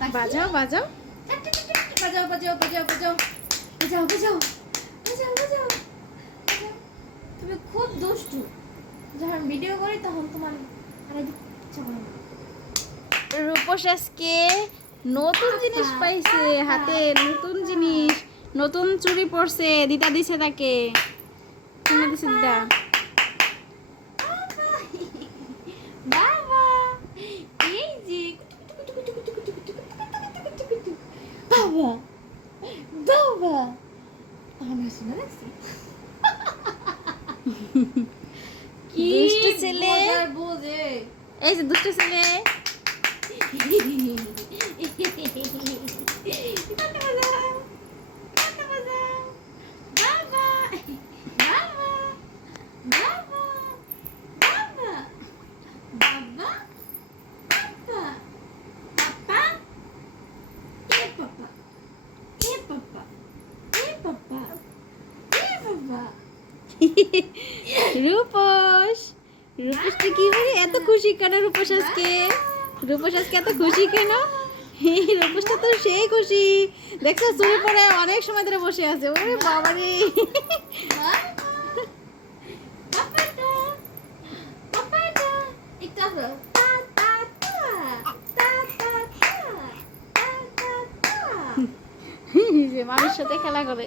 বাজাও বাজাও বাজাও। বাজাও বাজাও বাজাও বাজাও। বাজাও বাজাও বাজাও বাজাও। তুমি খুব দুষ্টু। যখন ভিডিও করি তখন তোমার রূপস আজকে নতুন জিনিস পাইছে হাতে নতুন জিনিস। নতুন চুরি পরছে দিদা দিছে তাকে। কিনে দিছে দিদা। বাবা এই যে বাবা বাবা আমরা শুনে রাখছি কি দুষ্টু ছেলে। এই যে দুষ্ট ছেলে। রূপস। রূপসটা কি হয়ে? এত খুশি কেন রূপস আজকে? রূপস আজকে এত খুশি কেন? রূপসটা তো সেই খুশি। দেখছ চুরি পরে অনেক সময় ধরে বসে আছে। ওরে বাবা রে। মানুষ সাথে খেলা করে।